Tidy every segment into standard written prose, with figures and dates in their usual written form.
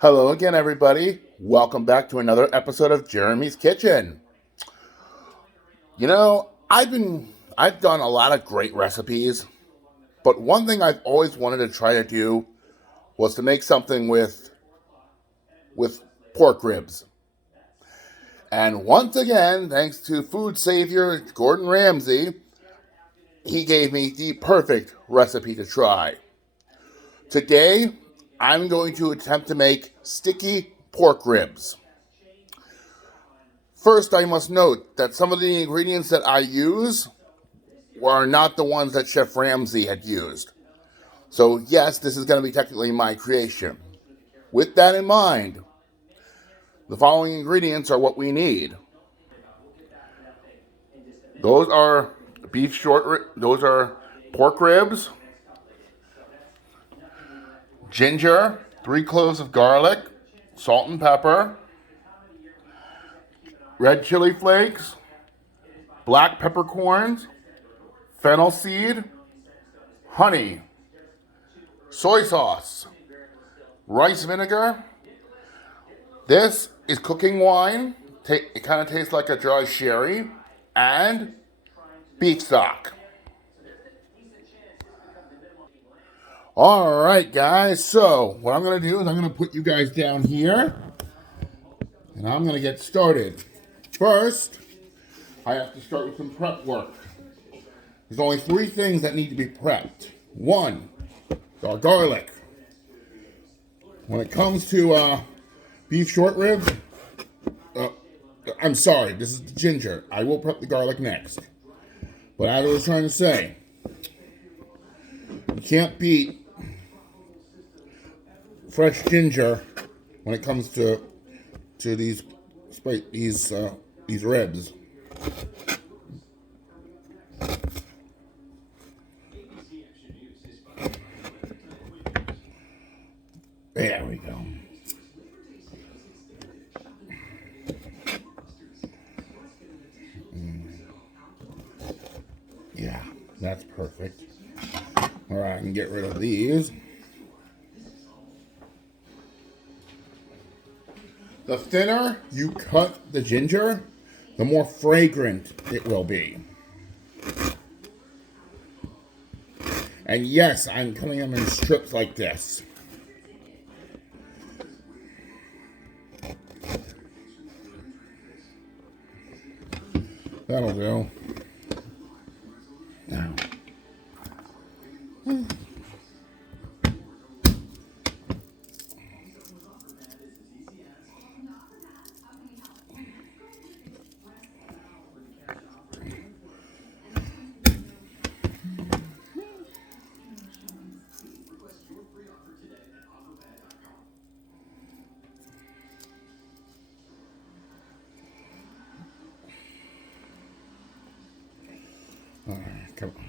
Hello again, everybody. Welcome back to another episode of Jeremy's Kitchen. I've done a lot of great recipes, but one thing I've always wanted to try to do was to make something with pork ribs. And once again, thanks to food savior Gordon Ramsay, he gave me the perfect recipe to try. Today, I'm going to attempt to make sticky pork ribs. First, I must note that some of the ingredients that I use are not the ones that Chef Ramsay had used. So, yes, this is going to be technically my creation. With that in mind, the following ingredients are what we need. Those are those are pork ribs, ginger, 3 cloves of garlic, salt and pepper, red chili flakes, black peppercorns, fennel seed, honey, soy sauce, rice vinegar. This is cooking wine. It kind of tastes like a dry sherry. And beef stock. All right, guys. So what I'm going to do is I'm going to put you guys down here. And I'm going to get started. First, I have to start with some prep work. There's only 3 things that need to be prepped. 1, our garlic. When it comes to beef short ribs, I'm sorry, this is the ginger. I will prep the garlic next. But as I was trying to say, you can't beat fresh ginger when it comes to these ribs. There we go. Yeah, that's perfect. All right, I can get rid of these. The thinner you cut the ginger, the more fragrant it will be. And yes, I'm cutting them in strips like this. That'll do. Now. All right, come on.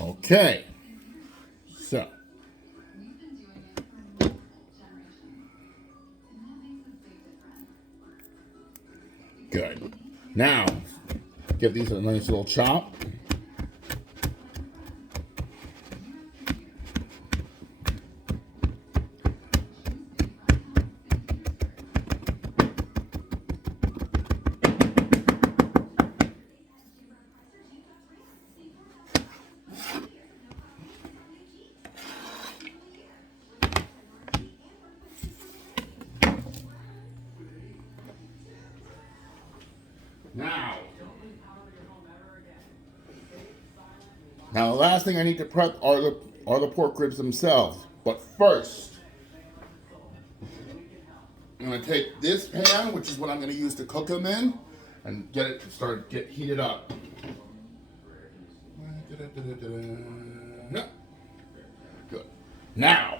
Okay. So. Good. Now, give these a nice little chop. Now, the last thing I need to prep are the pork ribs themselves. But first, I'm going to take this pan, which is what I'm going to use to cook them in, and get heated up. Good. Now,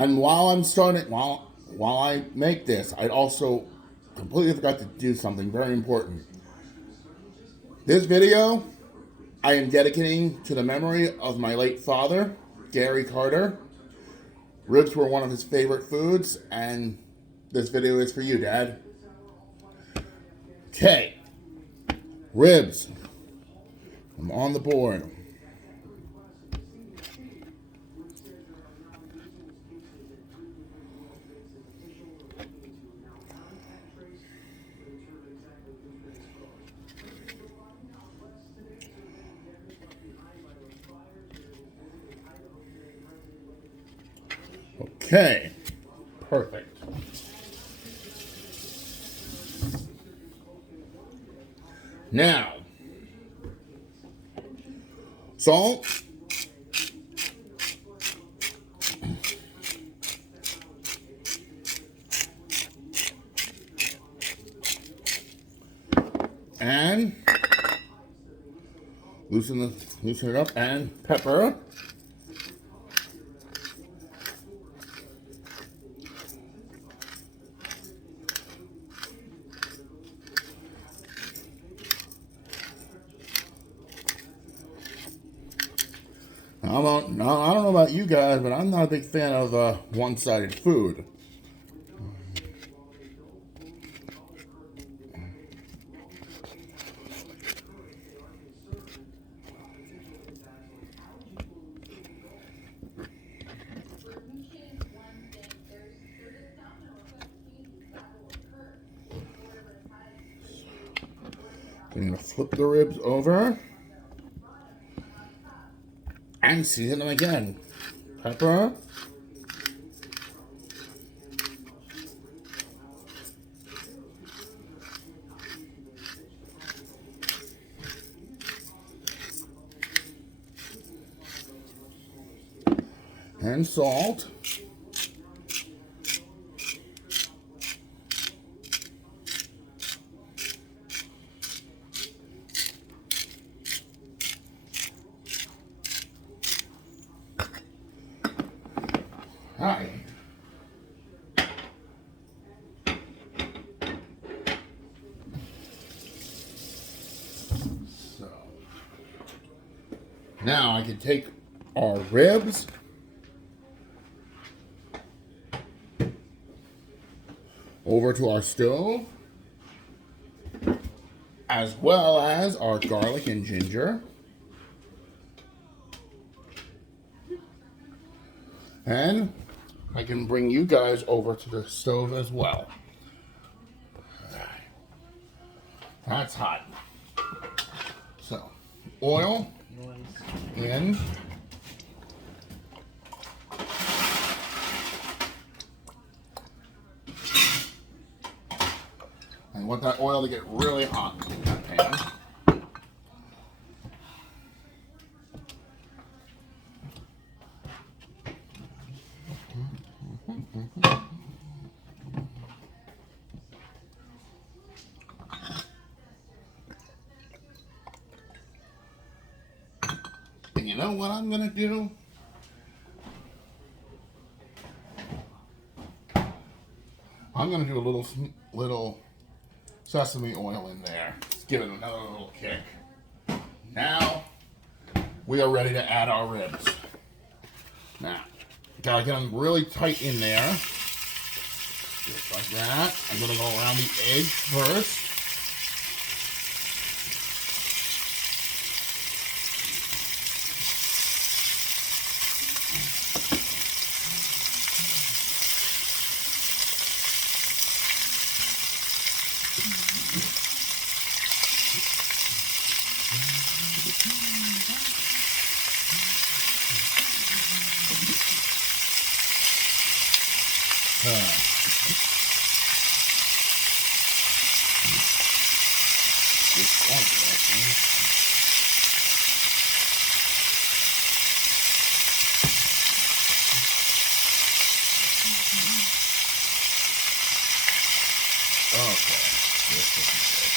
And while I make this, I also completely forgot to do something very important. This video I am dedicating to the memory of my late father, Garrie Carter. Ribs were one of his favorite foods, and this video is for you, Dad. Okay, ribs. I'm on the board. Okay, perfect. Now, salt. And loosen it up, and pepper. I don't know about you guys, but I'm not a big fan of one-sided food. I'm going to flip the ribs over and season them again. Pepper. And salt. Hi. So now I can take our ribs over to our stove, as well as our garlic and ginger. And I can bring you guys over to the stove as well. That's hot. So, oil in. I want that oil to get really hot in that pan. And you know what I'm gonna do? I'm gonna do a little sesame oil in there. Let's give it another little kick. Now we are ready to add our ribs. Now, gotta get them really tight in there. Just like that. I'm gonna go around the edge first. Okay, this is good.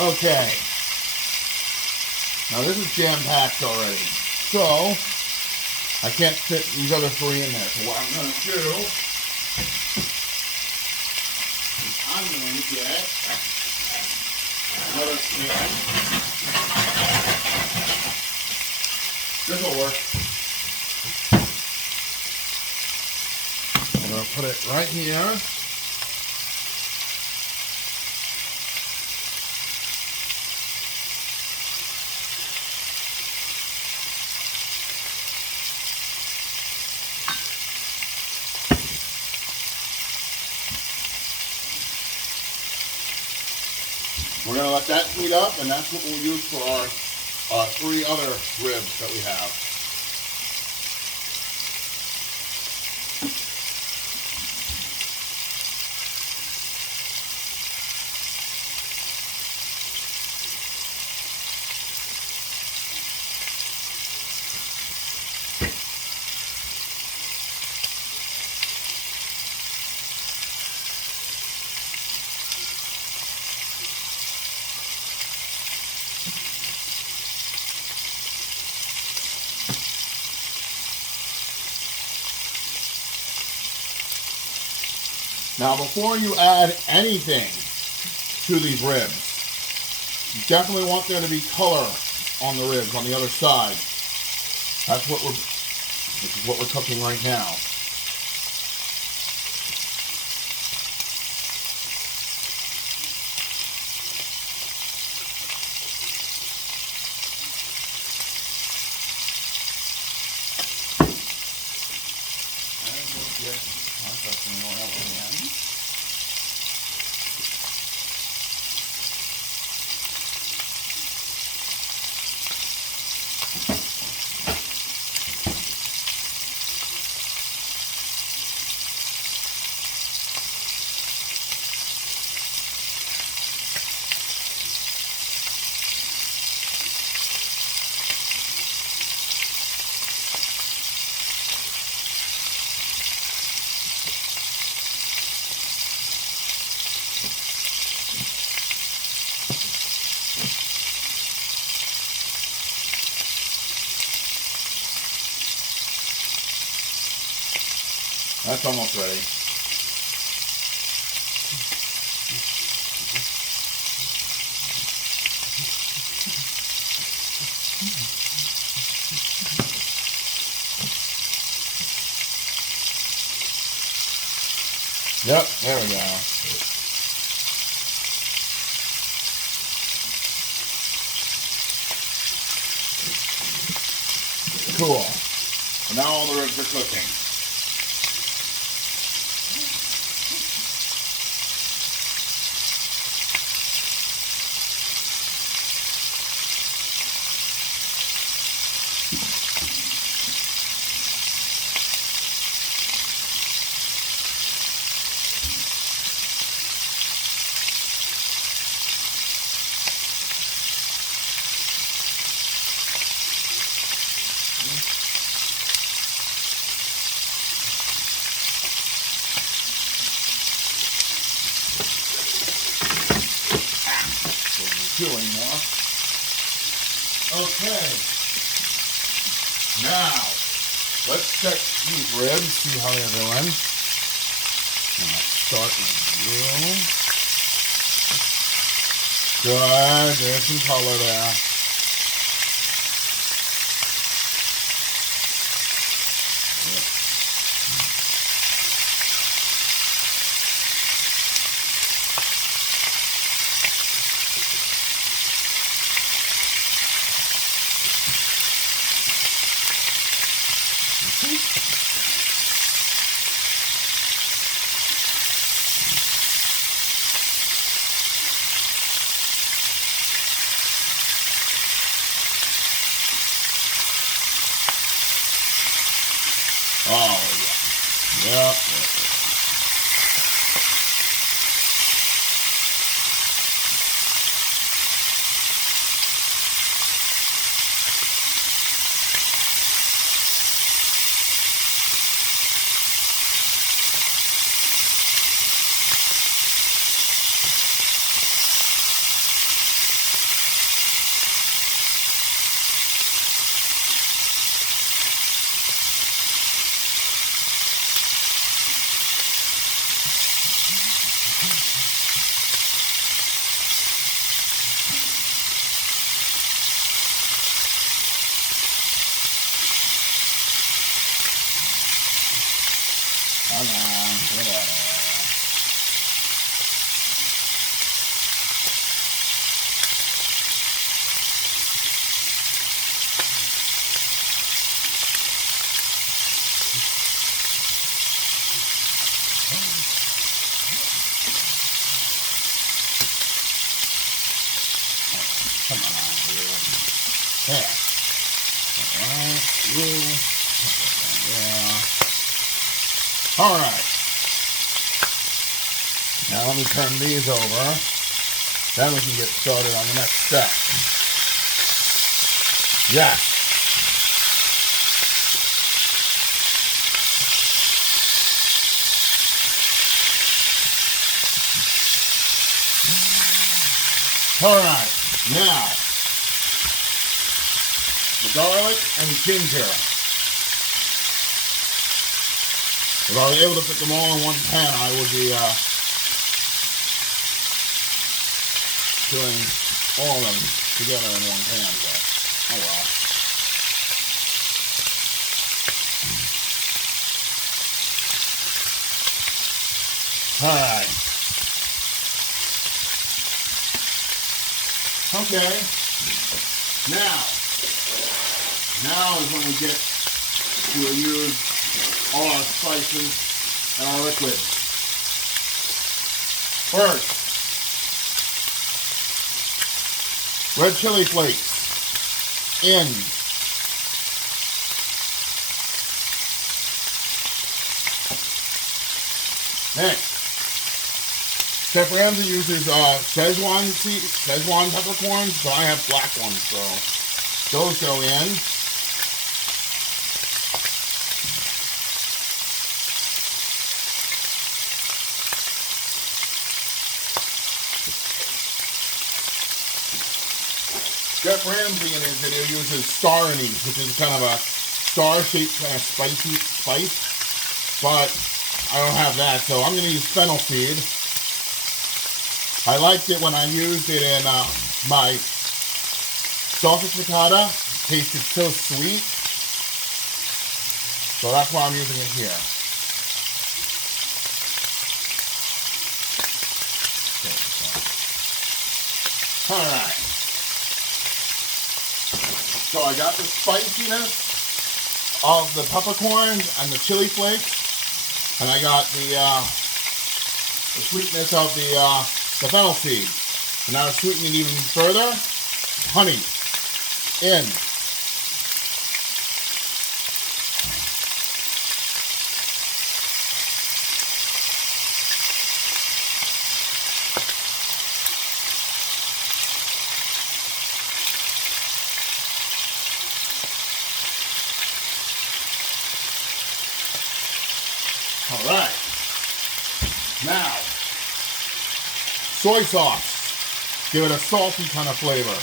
Okay. Now this is jam-packed already. So, I can't fit these other three in there. So what I'm going to do is I'm going to get another pan. This will work. I'm going to put it right here. We're going to let that heat up, and that's what we'll use for our three other ribs that we have. Now, before you add anything to these ribs, you definitely want there to be color on the ribs on the other side. This is what we're cooking right now. That's almost ready. Yep, there we go. Cool. So now all the ribs are cooking. Doing now. Okay. Now, let's check these ribs, see how they're doing. Let's start with you. Good, there's some color there. Oh, yeah. Yep. Come on, get out of there. Come on, you. There. Alright, you. Yeah. Alright. Now let me turn these over. Then we can get started on the next step. Yes. Alright. Now, the garlic and ginger. If I was able to put them all in one pan, I would be doing all of them together in one pan, but oh well. Alright. Okay. Now is when we get to use all our spices and our liquids. First, red chili flakes in. Next, Chef Ramsay uses Szechuan peppercorns, but I have black ones, so those go in. Chef Ramsay in his video uses star anise, which is kind of a star-shaped kind of spicy spice, but I don't have that, so I'm going to use fennel seed. I liked it when I used it in my sausage piccata. It tasted so sweet, so that's why I'm using it here. Alright. So I got the spiciness of the peppercorns and the chili flakes, and I got the sweetness of the fennel seed. And now to sweeten it even further, honey in. All right. Now, soy sauce. Give it a salty kind of flavor.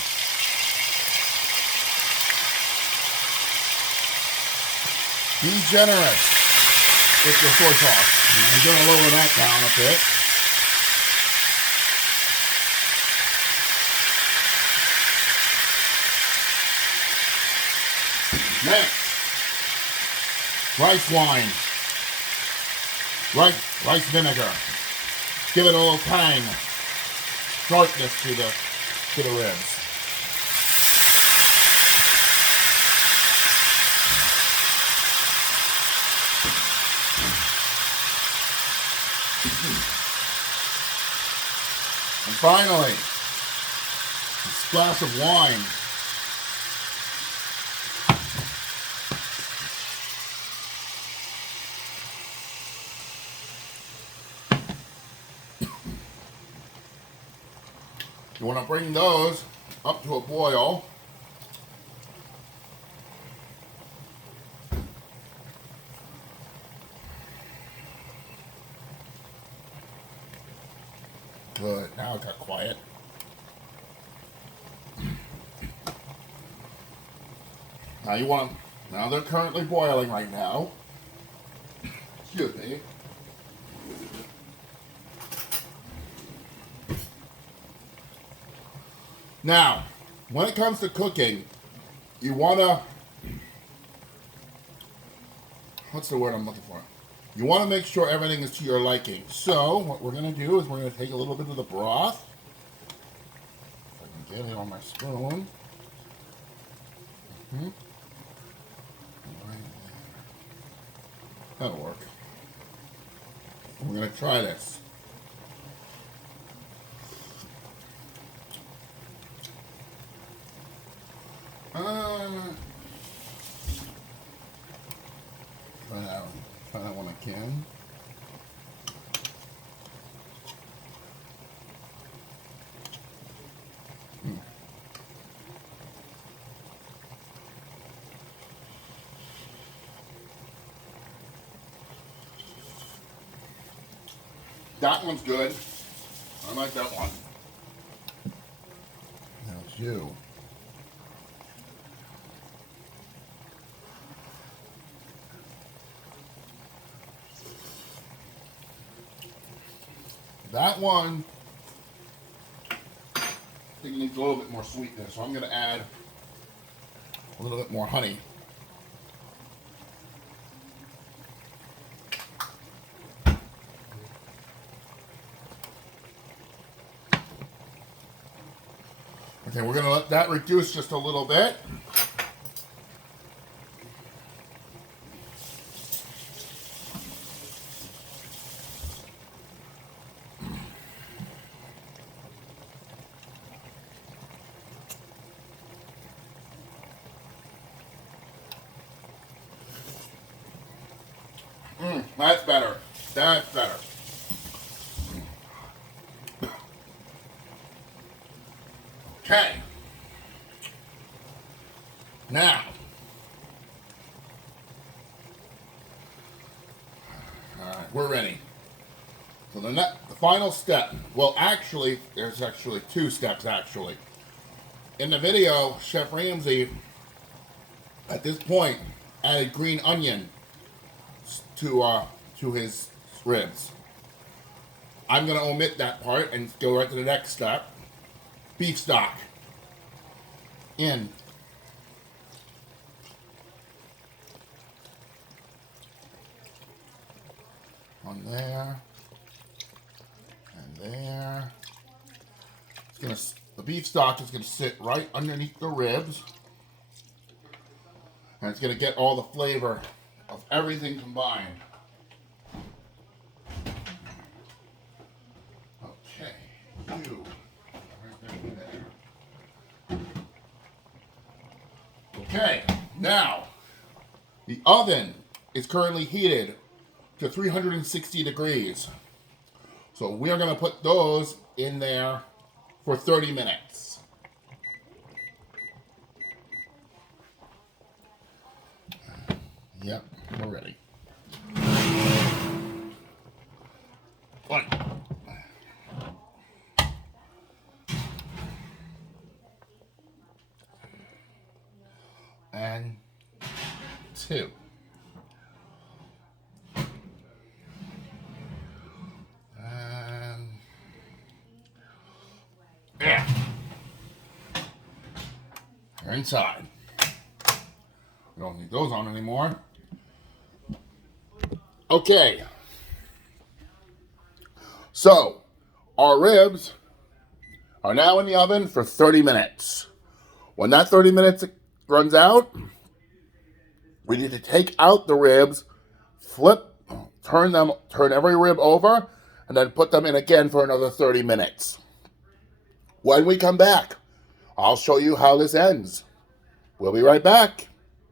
Be generous with your soy sauce. I'm going to lower that down a bit. Next, rice wine. Rice vinegar. Give it a little tang, sharpness to the ribs. And finally, a splash of wine. You want to bring those up to a boil. Good. Now it got quiet. Now they're currently boiling right now. Excuse me. Now, when it comes to cooking, you want to, what's the word I'm looking for? You want to make sure everything is to your liking. So what we're going to do is we're going to take a little bit of the broth. If I can get it on my spoon. Right there. That'll work. We're going to try this. Try that one again. That one's good. I like that one. Now it's you. That one, I think it needs a little bit more sweetness, so I'm going to add a little bit more honey. Okay, we're going to let that reduce just a little bit. That's better. That's better. Okay. Now, all right, we're ready. So the final step, well, actually, there's actually two steps, actually. In the video, Chef Ramsay, at this point, added green onion to his ribs. I'm going to omit that part and go right to the next step. Beef stock. In. On there. And there. The beef stock is going to sit right underneath the ribs. And it's going to get all the flavor of everything combined. Okay. You. Okay, now, the oven is currently heated to 360 degrees. So we are going to put those in there for 30 minutes. Yep, we're ready. One. And two. And yeah. They're inside. We don't need those on anymore. Okay. So, our ribs are now in the oven for 30 minutes. When that 30 minutes runs out, we need to take out the ribs, turn every rib over, and then put them in again for another 30 minutes. When we come back, I'll show you how this ends. We'll be right back.